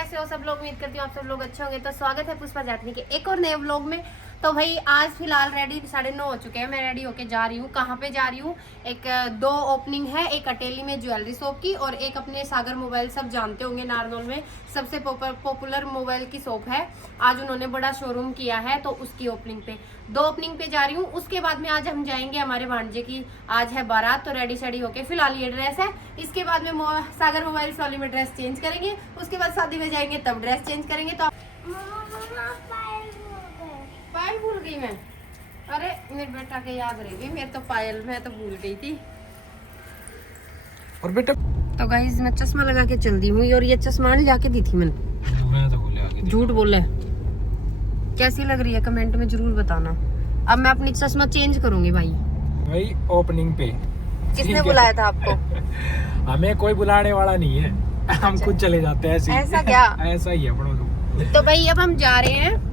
कैसे हो सब लोग? उम्मीद करती हूँ आप सब लोग अच्छे होंगे। तो स्वागत है पुष्पा जाटनी के एक और नए व्लॉग में। तो भाई आज फिलहाल रेडी 9:30 हो चुके हैं। मैं रेडी होके जा रही हूँ। कहाँ पे जा रही हूँ? एक दो ओपनिंग है, एक अटेली में ज्वेलरी शॉप की और एक अपने सागर मोबाइल, सब जानते होंगे नारनौल में सबसे पॉपुलर मोबाइल की शॉप है। आज उन्होंने बड़ा शोरूम किया है तो उसकी ओपनिंग पे, दो ओपनिंग पे जा रही हूँ। उसके बाद में आज हम जाएंगे हमारे भांजे की, आज है बारात, तो रेडी शेडी होके फिलहाल ये ड्रेस है। इसके बाद में सागर मोबाइल वाली में ड्रेस चेंज करेंगे, उसके बाद शादी में जाएंगे तब ड्रेस चेंज करेंगे। तो पायल भूल गई मैं। अरे मेरे बेटा के याद रह गई, मेरे तो पायल मैं तो भूल गई थी। और बेटा तो गाइस मैं चश्मा लगा के चल दी हूँ और ये चश्मा जाके दी थी मैंने। तो बोले आगे झूठ बोले। कैसी लग रही है कमेंट में जरूर बताना। अब मैं अपनी चश्मा चेंज करूंगी भाई ओपनिंग पे। किसने बुलाया था आपको? हमें कोई बुलाने वाला नहीं है, हम खुद चले जाते हैं ऐसे। ऐसा क्या? ऐसा ही है अपनों को। तो भाई अब हम जा रहे हैं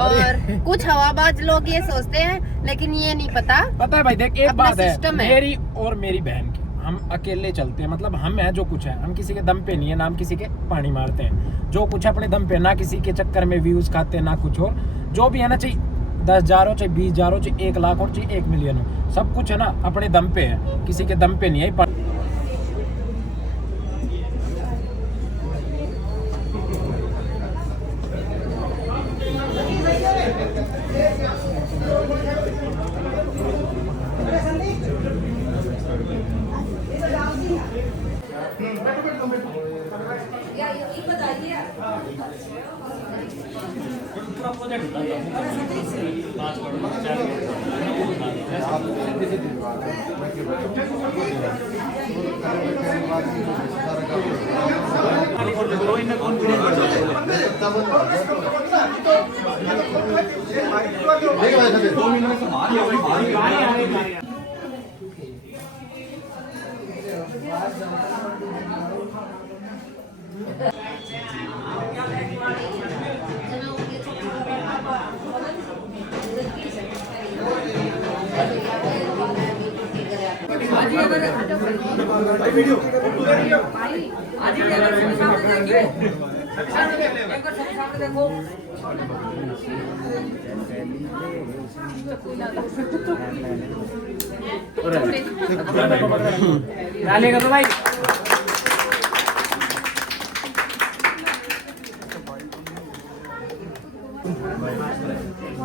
और कुछ हवाबाज लोग ये सोचते हैं, लेकिन ये नहीं पता है भाई, देख एक बात है, है मेरी और मेरी बहन की, हम अकेले चलते हैं। मतलब हम है जो कुछ है, हम किसी के दम पे नहीं है, ना हम किसी के पानी मारते हैं। जो कुछ है अपने दम पे, ना किसी के चक्कर में व्यूज खाते हैं ना कुछ और। जो भी है ना, चाहे 10,000 हो, चाहे 20,000 हो, चाहे 1 लाख हो, चाहे 1 मिलियन हो, सब कुछ है ना अपने दम पे है, किसी के दम पे नहीं है। डालेगा तो भाई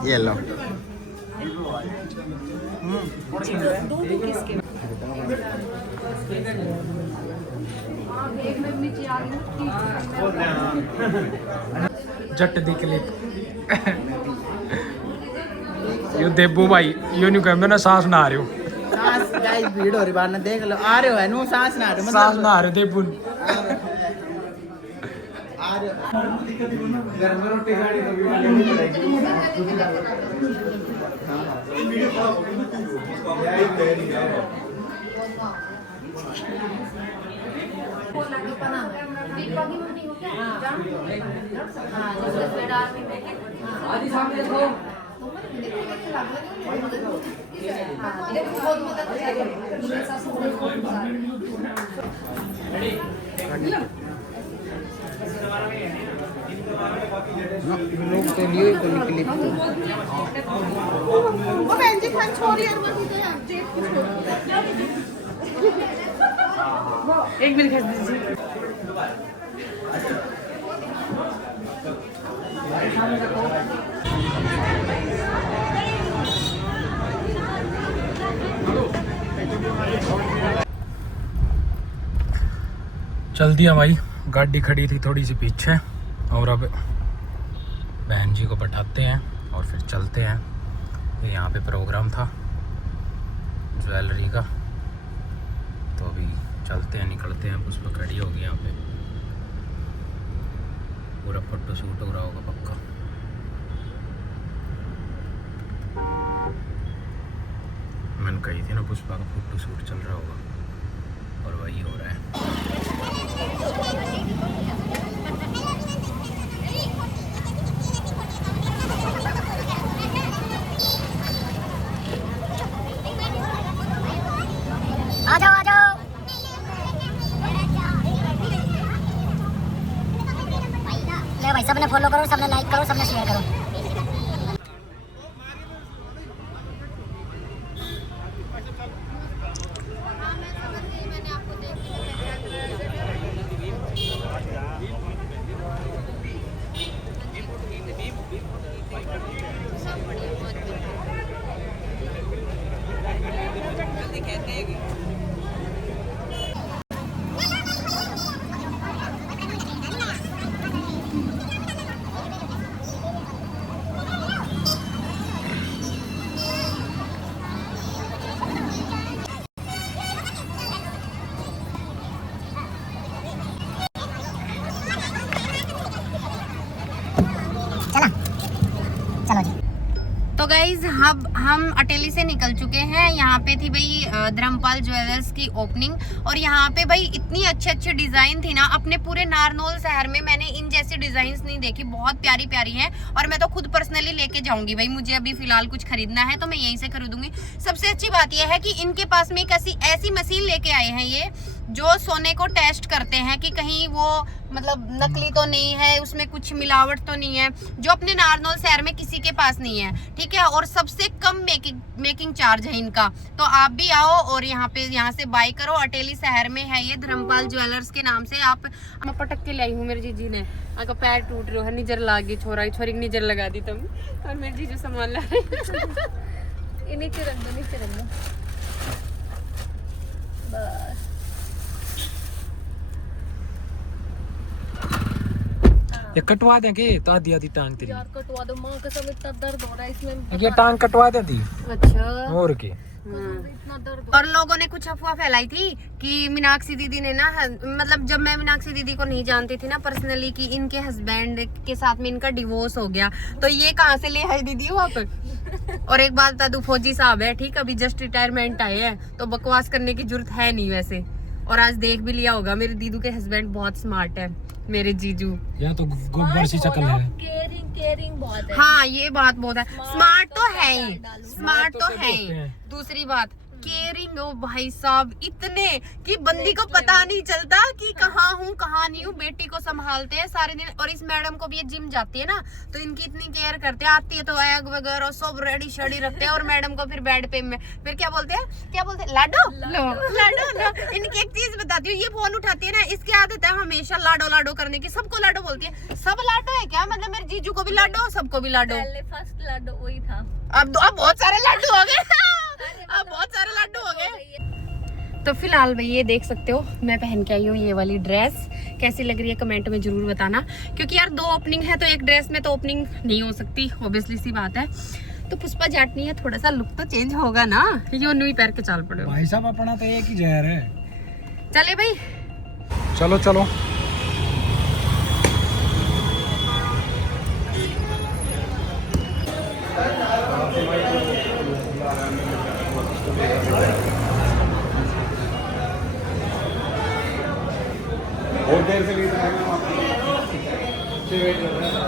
ये लो। जट दी क्लिप। यो देबू भाई, यो नहीं कहते ना सांस ना आ रहे हो। सांस गाइस भीड़ हो रही बाहर ना, देख लो। आ रहे हो है नो, सांस ना आ रहे, सांस ना आ रहे देबू। आ रहे घर में रोटी खानी तो लोग तो लिए तो निकले वो बहन जी खान छोरी और वो तो यार जेब की एक मिनट खींच दीजिए। चल दिया भाई, गाड़ी खड़ी थी थोड़ी सी पीछे, और अब बहन जी को बैठाते हैं और फिर चलते हैं। ये यहाँ पे प्रोग्राम था ज्वेलरी का, तो अभी चलते हैं, निकलते हैं। पुष्पा खड़ी होगी यहाँ पे, पूरा फोटो शूट हो रहा होगा पक्का। मैंने कही थी ना पुष्पा का फोटो शूट चल रहा होगा, और वही हो रहा है। आ जाओ आ जाओ। सबने फॉलो करो, सबने लाइक करो, सबने शेयर करो। तो गाइज हम अटेली से निकल चुके हैं। यहाँ पे थी भाई धर्मपाल ज्वेलर्स की ओपनिंग और यहाँ पे भाई इतनी अच्छे अच्छे डिजाइन थी ना, अपने पूरे नारनौल शहर में मैंने इन जैसी डिजाइन नहीं देखी। बहुत प्यारी प्यारी हैं और मैं तो खुद पर्सनली लेके जाऊंगी भाई। मुझे अभी फिलहाल कुछ खरीदना है तो मैं यहीं से खरीदूंगी। सबसे अच्छी बात यह है कि इनके पास में एक ऐसी मशीन लेके आए हैं ये, जो सोने को टेस्ट करते हैं कि कहीं वो मतलब नकली तो नहीं है, उसमें कुछ मिलावट तो नहीं है, जो अपने नारनौल शहर में किसी के पास नहीं है। ठीक है, और सबसे कम मेकिंग चार्ज है इनका। तो आप भी आओ और यहाँ से बाय करो। अटेली शहर में है ये, धर्मपाल ज्वेलर्स के नाम से। आप मैं पटक के लाई हूँ, मेरे जीजी ने आका पैर टूट रहा है, निजर लागी छोरी की निजर लगा दी तुम, और मेरे जीजू सामान ला रहे। नीचे रख दो बस। ये कटवा देंगे तो आधी टांग तेरी यार कटवा दो, माँ कसम इतना दर्द हो रहा है इसमें। ये टांग कटवा दे दी। अच्छा, और के इतना दर्द। और लोगों ने कुछ अफवाह फैलाई थी कि मीनाक्षी दीदी ने ना, मतलब जब मैं मीनाक्षी दीदी को नहीं जानती थी ना पर्सनली, कि इनके हस्बैंड के साथ में इनका डिवोर्स हो गया। तो ये कहाँ से ले आए दीदी हो आप? और एक बात बता दूं, फौजी साहब है ठीक, अभी जस्ट रिटायरमेंट आए हैं, तो बकवास करने की जरूरत है नहीं वैसे। और आज देख भी लिया होगा, मेरे दीदू के हस्बैंड बहुत स्मार्ट है, मेरे जीजू। या तो गुब्बर सी शक्ल है। केयरिंग बहुत है। हाँ ये बात बहुत है, स्मार्ट तो है ही, स्मार्ट तो है ही। दूसरी बात केयरिंग, ओ भाई साहब इतने कि बंदी को पता नहीं चलता कि कहाँ हूँ कहाँ नहीं हूँ। बेटी को संभालते हैं सारे दिन। और इस मैडम को भी ये जिम जाती है ना, तो इनकी इतनी केयर करते हैं। आती है तो एग वगैरह सब रेडी शेडी रखते हैं, और मैडम को फिर बेड पे में फिर क्या बोलते हैं लाडो लो लाडो लो। इनकी एक चीज बताती हूँ, ये फोन उठाती है ना, इसकी आदत है हमेशा लाडो लाडो करने की। सबको लाडो बोलती है। सब लाडो है क्या? मतलब मेरे जीजू को भी लाडो, सबको भी लाडो। पहले फर्स्ट लाडो वही था, अब बहुत सारे लाडू हो गए। अब बहुत सारे लाडू हो गए। तो फिलहाल भाई ये देख सकते हो, मैं पहन के आई हूँ ये वाली ड्रेस। कैसी लग रही है कमेंट में जरूर बताना, क्योंकि यार 2 ओपनिंग है तो एक ड्रेस में तो ओपनिंग नहीं हो सकती, ऑब्वियसली सी बात है। तो पुष्पा जाटनी है, थोड़ा सा लुक तो चेंज होगा ना। यो नुई पैर के चाल पड़े भाई साहब, अपना तो एक ही जहर है। चले भाई, चलो चलो। बहुत देर से वेट कर रहे हैं।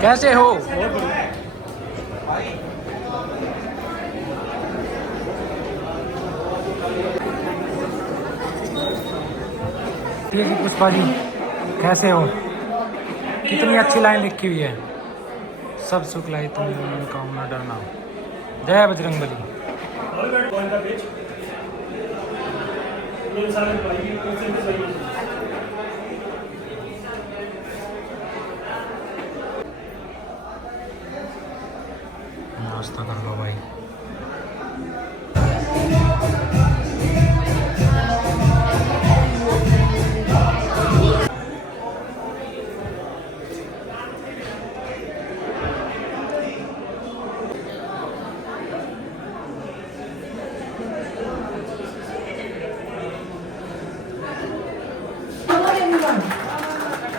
कैसे हो? ठीक है पुष्पा जी, कैसे हो? कितनी अच्छी लाइन लिखी हुई है, सब सुख लाई तुम्हें मनोकामना डरना। जय बजरंगबली। नाश्ता कर लो भाई।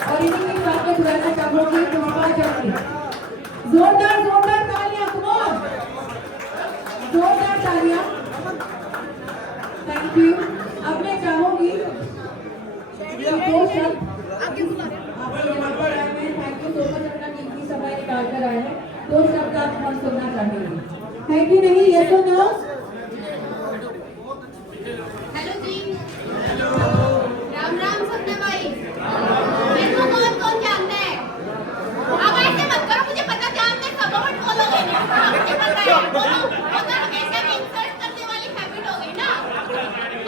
और इन्हीं बात में बुलाना चाहूंगी पुष्पा जाटनी। जोरदार जोरदार तालियां, कमॉन, जोरदार तालियां। Thank you. अब मैं चाहूंगी दो शब्द आपके यहाँ पर आए हैं, थैंक यू सो मच, अपना कीमती समय निकाल कर आए हैं। 2 शब्द आप हम सुनना चाहेंगे। है कि नहीं? यस और नो? हेलो जी, राम राम सपने भाई। मेरे को कौन जानता है? अब ऐसे मत करो, मुझे पता जानते हैं सब, बट बोलोगे नहीं। हाँ, मुझे पता है, बोलो। वो तो हमेशा भी इंसल्ट करने वाली हैबिट हो गई ना।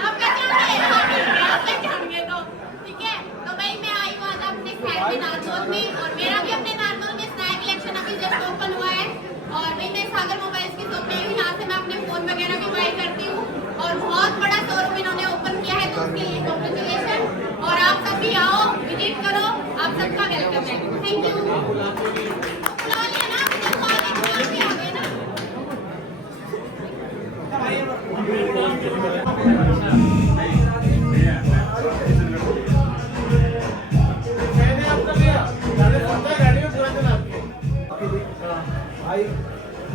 आप पहचान गए? हाँ, ठीक है, आप पहचान गए तो ठीक है। तो भाई मैं आई हूँ आज अपने शहर में नारनौल में, और मेरा भी अपने नारनौल में स्नैक कलेक्शन अभी जस्ट ओपन हुआ है। और भाई मैं सागर मोबाइल्स की शॉप में हूँ, यहाँ से मैं अपने फोन वगैरह भी बाय करती हूँ, और बहुत बड़ा शोरूम इन्होंने ओपन किया है, तो उसके लिए कांग्रेचुलेशन। और आप सब भी आओ, विजिट करो, आप सबका वेलकम है। Thank you. बुला लिया ना, मुझे तो आगे बुला के आ गए ना। भाई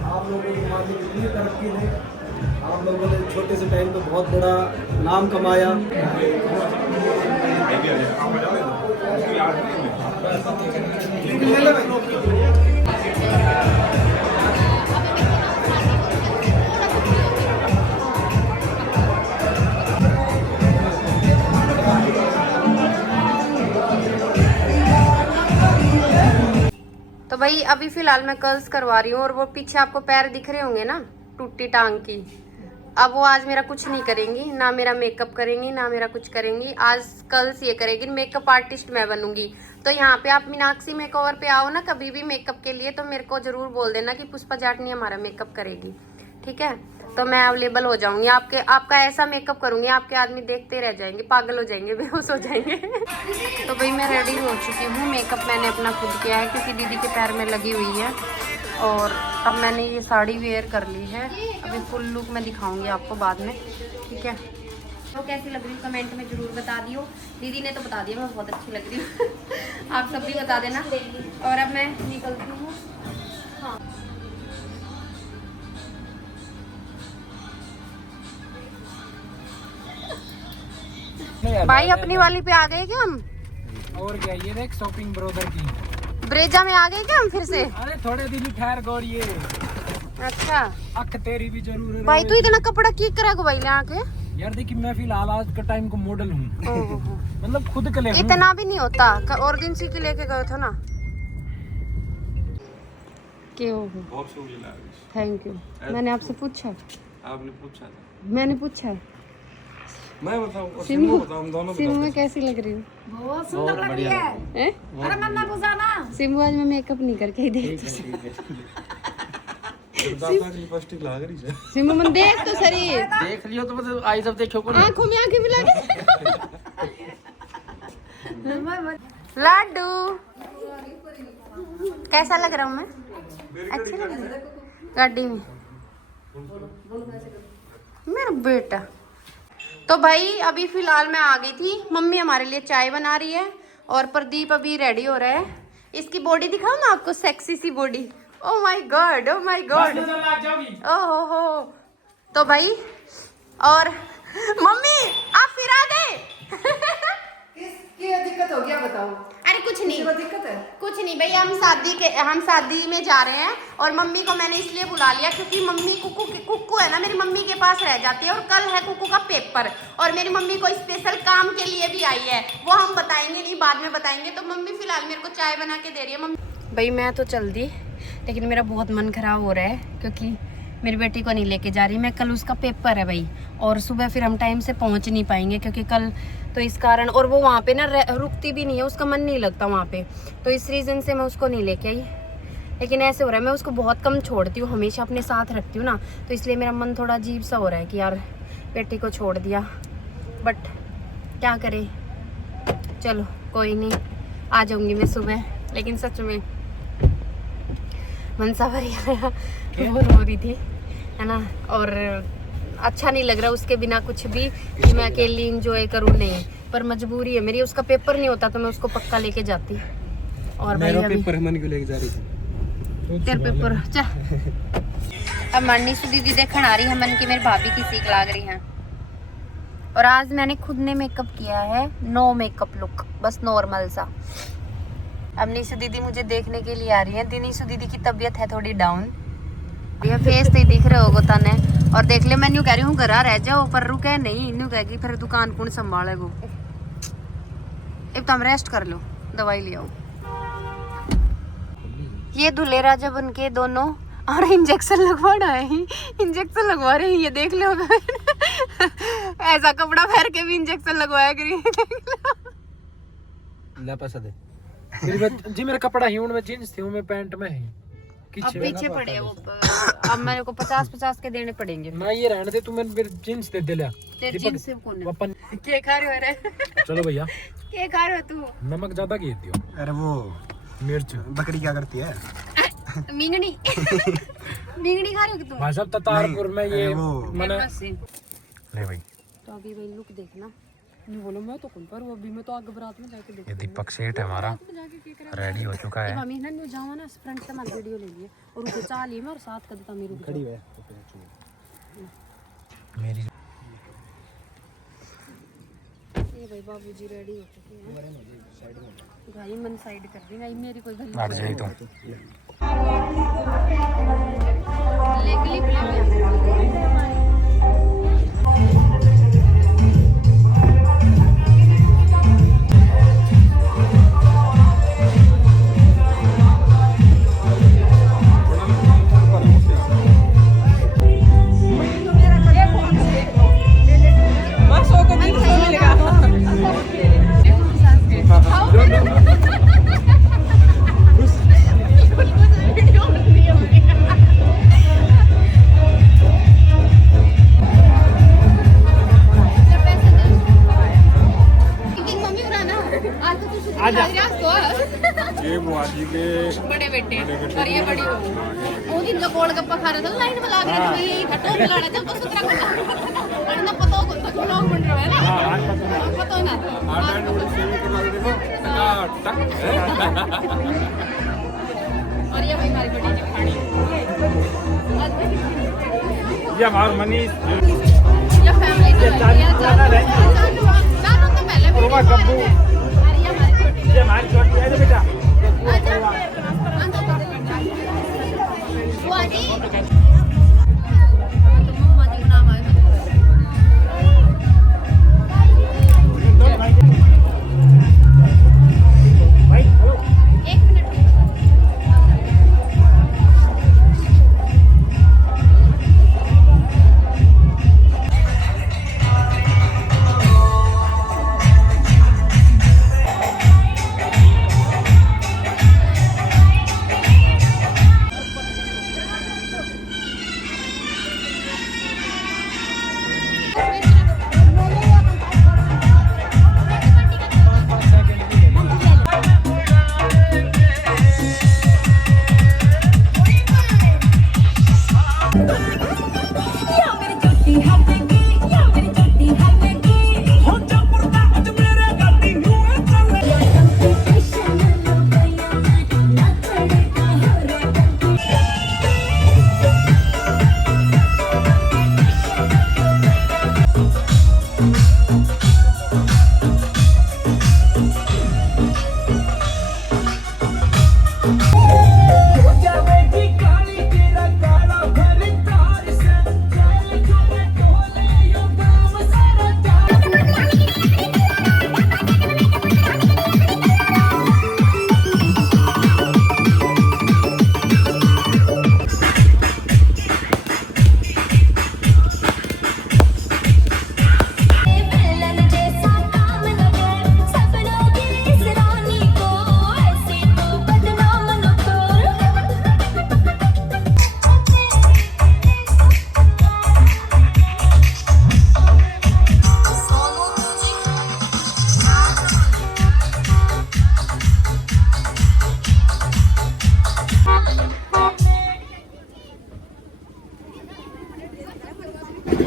आप लोगों की माँ की कितनी तरक्की है, आप लोगों ने छोटे से टाइम पे बहुत बड़ा नाम कमाया। तो भाई अभी फिलहाल मैं कर्ल्स करवा रही हूँ, और वो पीछे आपको पैर दिख रहे होंगे ना, टूटी टांग की। अब वो आज मेरा कुछ नहीं करेंगी, ना मेरा मेकअप करेंगी, ना मेरा कुछ करेंगी। आज कर्ल्स ये करेगी, मेकअप आर्टिस्ट मैं बनूंगी। तो यहाँ पे आप मीनाक्षी मेकओवर पे आओ ना कभी भी मेकअप के लिए, तो मेरे को जरूर बोल देना कि पुष्पा जाटनी हमारा मेकअप करेगी, ठीक है? तो मैं अवेलेबल हो जाऊंगी, आपका ऐसा मेकअप करूंगी, आपके आदमी देखते रह जाएंगे, पागल हो जाएंगे, बेहोश हो जाएंगे। तो भाई मैं रेडी हो चुकी हूँ, मेकअप मैंने अपना खुद किया है क्योंकि दीदी के पैर में लगी हुई है। और अब मैंने ये साड़ी वेयर कर ली है, अभी फुल लुक मैं दिखाऊंगी आपको बाद में, ठीक है? तो कैसी लग रही है कमेंट में जरूर बता दियो। दीदी ने तो बता दिया मैं बहुत अच्छी लग रही हूँ। आप सब भी बता देना। और अब मैं निकलती हूँ। हाँ, भाई अपनी वाली पे आ गए क्या हम? और क्या, ये देख शॉपिंग ब्रोदर की ब्रेजा में आ गए क्या हम फिर से? अरे थोड़े दिन ही ठहर गौर, ये अच्छा अख तेरी भी जरूर है भाई, तू इतना कपड़ा की करेगा भाई ले आके? यार देखिए, मैं फिलहाल आज का टाइम को मॉडल हूँ, ओहो, मतलब खुद के लिए हूँ। इतना भी नहीं होता। और दिन सी के लेके गए थे ना। क्यों? Thank you. मैंने आपसे पूछा? आपने पूछा था, मैंने पूछा है। मैं बताऊं सिमू बताऊं, दोनों सिमू में कैसी लग रही हूँ? बहुत सुंदर लग रही है। हैं? अरे मन्ना पूछा ना। सिमू आज मैं मेकअप नहीं करके ही देखती। लिपस्टिक लगा रही है। सिमू मन देख तो सही, देख लियो तो मतलब आई सब देखो को आंखों में आंखें मिला के। लाडू कैसा लग रहा हूँ मैं? अच्छा लग रहा है गाड़ी में मेरा बेटा। तो भाई अभी फिलहाल मैं आ गई थी, मम्मी हमारे लिए चाय बना रही है, और प्रदीप अभी रेडी हो रहा है। इसकी बॉडी दिखाओ ना आपको, सेक्सी सी body. Oh my God, oh my God, ओहो हो। तो भाई और मम्मी आप फिर आ गए। क्या दिक्कत हो गया बताओ? अरे कुछ नहीं, दिक्कत है कुछ नहीं भाई, हम शादी में जा रहे हैं, और मम्मी को मैंने इसलिए बुला लिया क्योंकि मम्मी कुक्कू है ना, मेरी मम्मी के पास रह जाती है, और कल है कुक्कू का पेपर, और मेरी मम्मी को स्पेशल काम के लिए भी आई है, वो हम बताएंगे नहीं, बाद में बताएंगे। तो मम्मी फिलहाल मेरे को चाय बना के दे रही है। मम्मी भाई मैं तो चल दी, लेकिन मेरा बहुत मन खराब हो रहा है क्योंकि मेरी बेटी को नहीं लेके जा रही मैं, कल उसका पेपर है भाई, और सुबह फिर हम टाइम से पहुंच नहीं पाएंगे क्योंकि कल तो इस कारण, और वो वहाँ पे ना रुकती भी नहीं है, उसका मन नहीं लगता वहाँ पे, तो इस रीज़न से मैं उसको नहीं लेके आई। लेकिन ऐसे हो रहा है, मैं उसको बहुत कम छोड़ती हूँ, हमेशा अपने साथ रखती हूँ ना, तो इसलिए मेरा मन थोड़ा अजीब सा हो रहा है कि यार बेटी को छोड़ दिया, बट क्या करें, चलो कोई नहीं, आ जाऊँगी मैं सुबह। लेकिन सच में मनसा भरी आया, वो रो रही थी है ना, और अच्छा नहीं लग रहा उसके बिना कुछ भी कि मैं अकेली इंजॉय करूँ, नहीं, पर मजबूरी है मेरी, उसका पेपर नहीं होता तो मैं उसको पक्का लेके जाती। और भाई अभी पेपर मन क्यों लेके जा रही थी? तेरे पेपर चा अब मन्नी सु दीदी देखने आ रही है, मन की मेरी भाभी की सीख लाग रही है। और आज मैंने खुद ने मेकअप किया है, नो मेकअप लुक, बस नॉर्मल सा। अब नीसू दीदी मुझे देखने के लिए आ रही है। नीसू दीदी की तबीयत है थोड़ी डाउन, ये फेस तो दिख रहे होगो तने और देख ले मैं न्यू कह रही हूँ घरा रह जाओ पर रुके नहीं न्यू कहेगी फिर दुकान कौन संभालेगो। अब तुम रेस्ट कर लो दवाई ले आओ। ये दूल्हे राजा बन के दोनों और इंजेक्शन लगवा रहे हैं इंजेक्शन लगवा रहे हैं ये देख लो ऐसा कपड़ा पहन के भी इंजेक्शन लगवाया करी। ला पैसा दे जी मेरा कपड़ा ही में जींस थी मैं पैंट में ही अब पीछे पड़े वो अब मेरे को 50-50 के देने पड़ेंगे। ना ये रहने दे तू मेरे जींस दे दे ले तेरे जींस से कौन है अपन क्या खा रहे हो रे चलो भैया क्या खा रहे हो तू नमक ज्यादा गिर दियो। अरे वो मिर्च बकरी क्या करती है? मिंगनी मिंगनी खा रहे हो तुम? भाई साहब ततारपुर में ये मैंने ले भाई तो अभी भाई लुक देखना नहीं बोलो मैं तो कौन पर वो अभी मैं तो आगे बारात में जाके देख ये दीपक सेठ है हमारा रेडी हो चुका है। हम इन्हें न्यू जावा ना फ्रंट से मैं वीडियो ले लिए और उनको चाल लिए मैं और साथ कर देता मेरी खड़ी है मेरी ये भाई बाबूजी रेडी हो चुके हैं भाई मन साइड कर दी भाई मेरी कोई गलती हट जाए तो ले क्लिप ले ये वो आदि के बड़े बेटे और ये बड़ी हो वो दिन जो गोलगप्पा खा रहे थे लाइन में लगा के भाई हटो बुलाना जब तो सुतरा करना ना पता हो तो लोग बन रहे हैं ना पता ना आटा नूडल्स सेविंग करवा के देखो टक और ये भाई हमारी बड़ी जेठानी ये हमारा मनीष ये फैमिली ये जाना तो पहले भी गब्बू अरे ये हमारी छोटी ये हमारी छोटी है बेटा वो आजी मम्मा जी का नाम है भाई हेलो 1 मिनट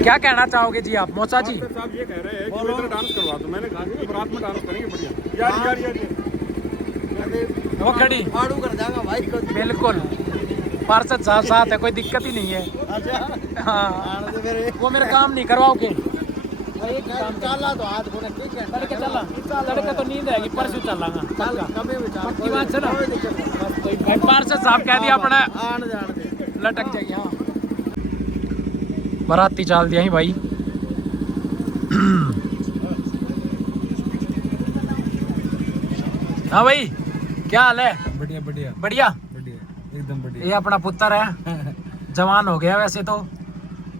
क्या कहना चाहोगे जी आप मौसा जी? साहब ये कह रहे हैं कि इधर डांस करवा दो। मैंने कहा कि बारात में डांस करेंगे बढ़िया यार वो खड़ी आड़ू कर जाएगा भाई को। बिल्कुल पार्षद साहब साथ है कोई दिक्कत ही नहीं है। अच्छा हाँ तो फिर वो मेरा काम नहीं करवाओगे चला तो हाथ बोले ठीक है लड़के चला लड़के तो नींद आएगी परसों चलांगा चल कभी भी चल पक्की बात है ना। पार्षद साहब कह दिया अपना आने जाने दे लटक जाएगी। हाँ बाराती चाल दिया ही भाई। हाँ भाई, क्या हाल है? बढ़िया बढ़िया बढ़िया बढ़िया एकदम बढ़िया। ये अपना पुत्र है, जवान हो गया। वैसे तो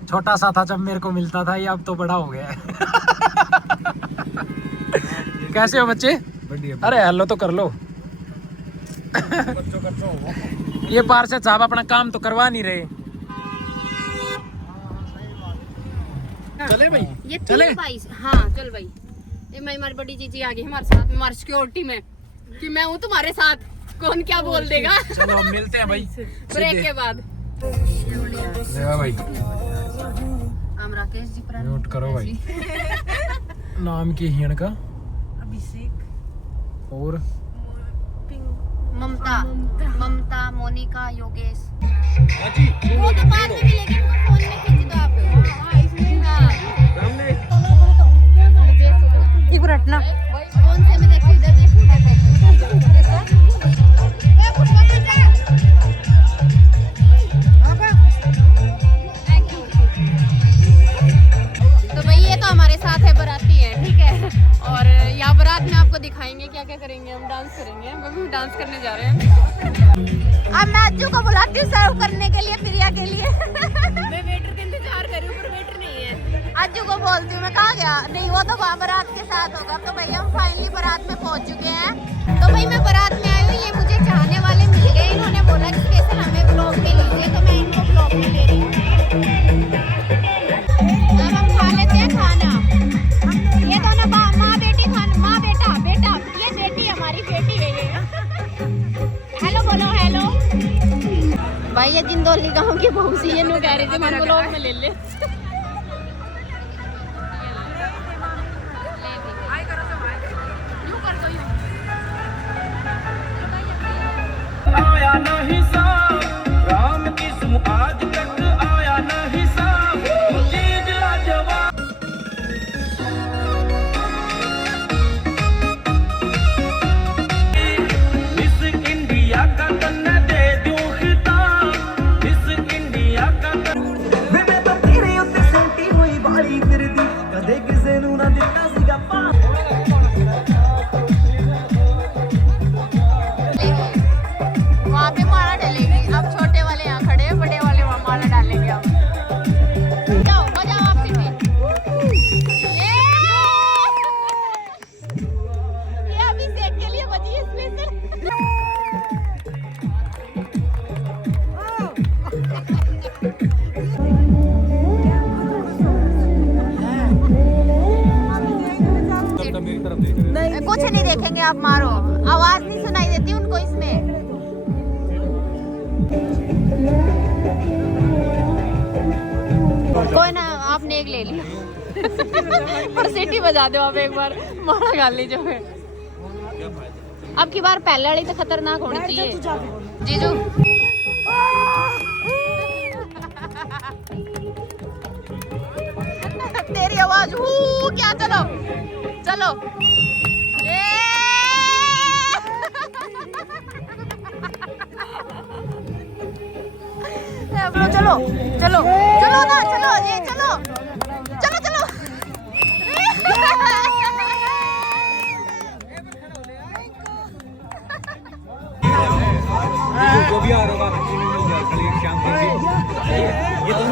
छोटा सा था जब मेरे को मिलता था, ये अब तो बड़ा हो गया है। कैसे हो बच्चे? बढ़िया अरे हेलो तो कर लो। ये पार्षद साहब अपना काम तो करवा नहीं रहे। चले भाई, ये चले। 322। हाँ चल भाई। ये मैं हमारी बड़ी जीजी आ गई हमारे साथ में, हमारी सिक्योरिटी में, कि मैं हूँ तुम्हारे साथ, कौन क्या बोल देगा। चलो मिलते हैं भाई ब्रेक के बाद। भाई हम राकेश जी पर म्यूट करो भाई। नाम की हियन का अभिषेक और ममता, ममता, मोनिका, योगेश। वो तो बाद में मिलेगी, उनको फोन में खींच दो आप। एक मिनट ना, फोन से मैं देखी उधर देखी। तो भाई ये तो हमारे साथ है, बाराती है, ठीक है। और यहाँ बारात में आपको दिखाएंगे क्या क्या करेंगे। हम डांस करेंगे, हम भी डांस करने जा रहे हैं। अब मैं अज्जू को बुलाती हूँ सर्व करने के लिए, प्रिया के लिए। मैं वेटर का इंतजार कर रही हूँ, पर वेटर नहीं है। अज्जू को बोलती हूँ मैं, कहाँ गया? नहीं, वो तो बारात के साथ होगा। तो भैया हम फाइनली बारात में पहुँच चुके हैं। तो भाई मैं बारात में आई हूँ, ये मुझे चाहने वाले मिल गए। इन्होंने बोला कि स्पेशल हमें ब्लॉग में लीजिए, तो मैं इनको ब्लॉग में ले रही हूँ। अब हम खा लेते हैं खाना। ये दोनों माँ बेटी खाना, माँ बेटा, बेटा, ये बेटी हमारी बेटी है ये। हेलो बोलो, हेलो भाई। ये जिंदौली गांव की बहू सी ये नु कह रही थी मैं ब्लॉग में ले ले। आया नहीं साफ राम की सुम आज तक आया नहीं साफ चीज लाजवाब। मिस इंडिया का तन दे दूं खिताब, मिस इंडिया का तन वे मैं तो तेरे उत्ते सेंटी हुई बारी फिरदी कदे किसे नू ना दिता सीगा पा। वहाँ पे माला डलेगी। अब छोटे वाले यहाँ खड़े हैं, बड़े वाले वहाँ माला डालेंगे। अब जाओ बजाओ आप सीटी। ये अभिषेक के लिए बजी है स्पेशल। कुछ नहीं देखेंगे, आप मारो। आवाज नहीं सुनाई देती उनको इसमें। कोई ना, आपने एक ले लिया। पर सीटी बजा दो आप एक बार, मारा गाल लीजिए फिर। अब की बार पहले वाली तो खतरनाक होनी चाहिए। जीजू तेरी आवाज क्या। चलो चलो चलो चलो चलो ना, चलो ये चलो चलो चलो। जो भी आ रहा होगा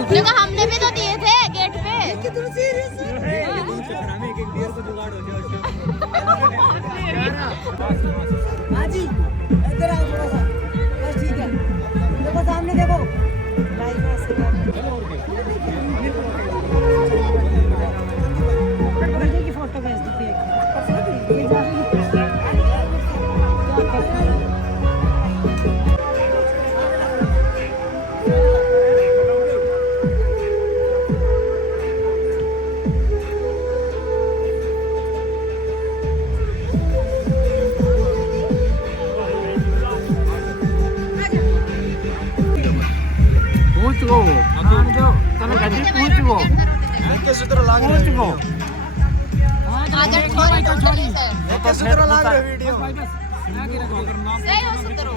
देखो हमने भी तो दिए थे गेट पे। हाँ जी, इधर आओ थोड़ा सा, बस ठीक है। देखो सामने देखो, लाइव ऐसे बर्थडे की फोटो भेज दी थी। कैसे तरह लाग रहा है कैसे तरह लाग रहा है वीडियो। सही हो सुंदर हो।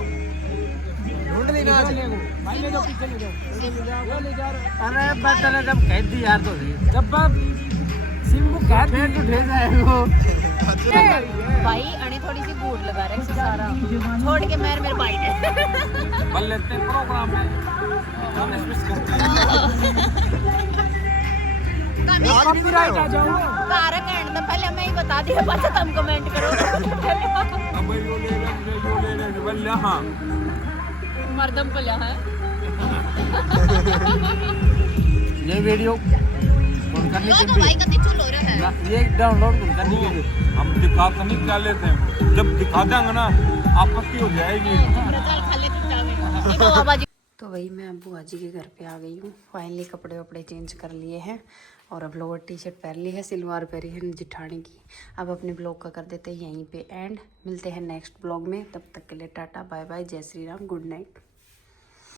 ढूंढ नहीं भाई ले जाओ पीछे ले जाओ वो ले जा रहे अरे बस चले जब कह दी यार तो जब सिंबू कह दी तो ढेर जाए वो भाई अने थोड़ी सी भूख लगा रहा है सारा छोड़ के मेरे भाई ने बल लेते हैं प्रोग्राम में कॉपीराइट आ जाऊंगा कारक एंड तो पहले मैं ही बता दिया बाद में तुम कमेंट करो अब यो ले बल्ले हां मर्दम पल्या है ये वीडियो कौन करने के भाई कति चुल हो रहा है ये डाउनलोड कौन करने के लिए हम दिखा तो नहीं क्या लेते हैं जब दिखा देंगे ना आपत्ति हो जाएगी चल खा ले तू जावे देखो बाबा जी तो वही मैं अब बुआ जी के घर पे आ गई हूँ। फाइनली कपड़े वपड़े चेंज कर लिए हैं और अब लोअर टी शर्ट पहन ली है, सिलवार पहनी है जिठानी की। अब अपने ब्लॉग का कर देते हैं यहीं पे एंड। मिलते हैं नेक्स्ट ब्लॉग में, तब तक के लिए टाटा बाय बाय, जय श्री राम, गुड नाइट।